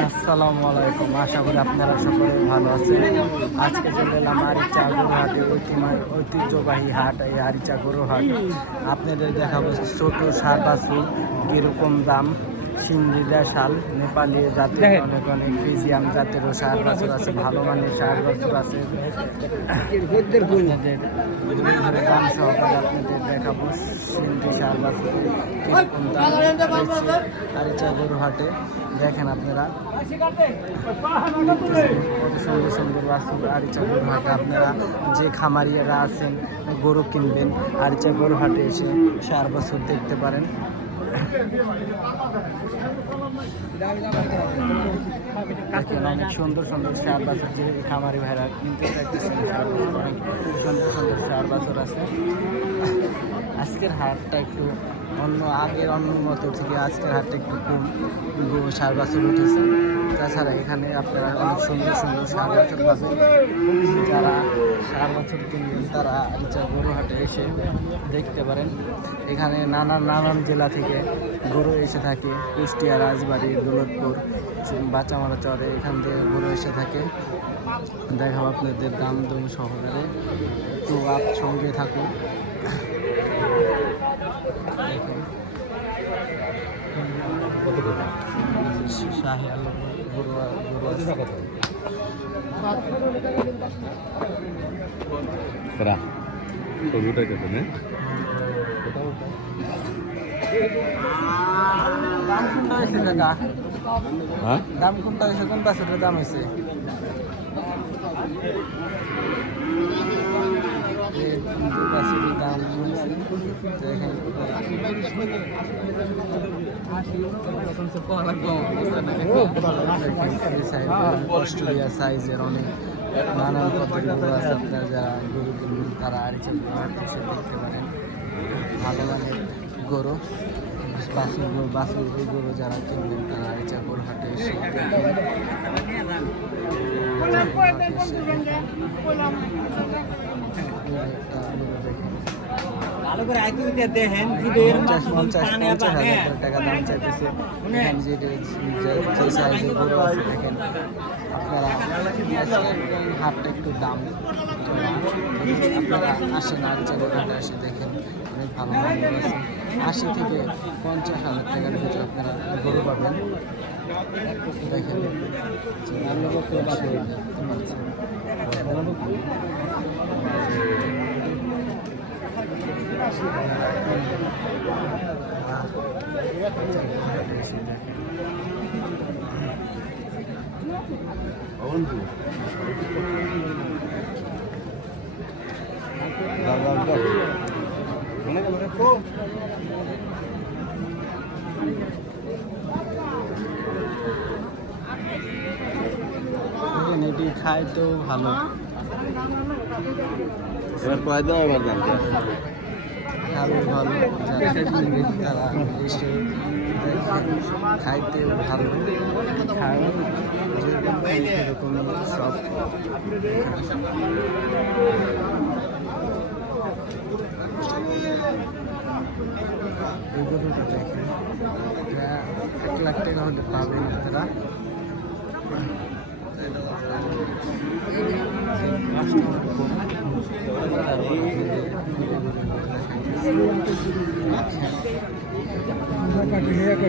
আসসালামু আলাইকুম। আশা করি আপনারা সকলে ভালো আছেন। আজকে চলে এলাম আরিচা গরুহাটে ঐতিহ্যবাহী হাট, এই আরিচা গরুহাট। আপনাদের দেখাবো ছোট সার বাছুর কীরকম দাম। সিন্দিরা শাল নেপালি জাতের অনেক অনেক ফিজিয়াম জাতেরও সার বাছুর আছে ভালো মানের সার বাছুর আছে। আপনাদের দাম সহকারে আপনাদের দেখাবো সিন্ধি সার বাছুর গরু হাটে দেখেন আপনারা। সুন্দর সুন্দর বাছুর আরিচা গরু হাটে আপনারা। যে খামারিয়ারা আছেন গরু কিনবেন আরিচা গরু হাটে এসে সার বছর দেখতে পারেন। অনেক সুন্দর সুন্দর সার বাছর যে খামারি ভাইরা কিন্তু অনেক সুন্দর সুন্দর সার বাছর আছে। আজকের হাটটা একটু অন্য আগের অন্য মতো থেকে আজকের হাটটা একটু কম সার বাছর উঠেছে তাছাড়া এখানে আপনারা অনেক সুন্দর সুন্দর সার বাছর পাবেন যারা সার বাছর কিনবেন, তারা রিচা গরু হাটে এসে দেখতে পারেন। এখানে নানান নানান জেলা থেকে গরু এসে থাকে। কুষ্টিয়া, রাজবাড়ি, দৌলতপুর বাচ্চামারা চরে এখান থেকে গরু এসে থাকে। দেখাবো আপনাদের দাম দম সহকারে। একটু আপ সঙ্গে থাকুন। দেখুন। শাহি আলু গরু গরু আছে। Serah. Sorbuta itu kan? দাম কোনটা হয়েছে কাকা Hah? দাম কোনটা হয়েছে কোন বাছুরের দাম হয়েছে অস্ট্রেলিয়া সাইজের অনেক নানান পদ্ধতিগুলো আছে আপনারা যারা গরু কিনবেন তারা আরিচা দেখতে পারেন। ভালো মানের গরু বাছুর গরু গরু যারা কিনবেন তারা আরিচা গরু হাটে এসে ভালো করে আইতে দিতে দেখেন দুধের পঞ্চাশ পঞ্চাশ পঞ্চাশ হাজার টাকা দাম চাইতেছে। যে গরু আছে দেখেন। আপনারা হাটটা একটু দাম আপনারা আসেন আর হাটে এসে দেখেন। অনেক ভালো আশি থেকে পঞ্চাশ হাজার টাকার ভিতরে আপনারা গরু পাবেন। দেখেন। খায় তো ভালো। এবার কয় দাও এবার ভালো ভালো তারা এসে খাইতে ভালো। সেরকম সব। এক লাখ টাকা হলে পাবেন আপনারা একটা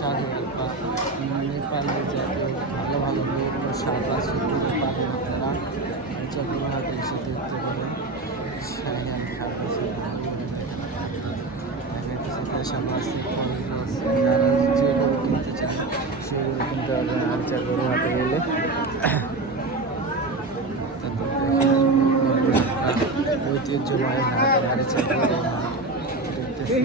বা নেপালি জাতীয় ভালো ভালো মেয়েগুলো স্বাদ আছে পাবেন আপনারা হাটে এসে দেখতে পারেন সাইনান খাট আছে দেশাল আছে গেলে ঐতিহ্যবাহী হাট দেখতেছি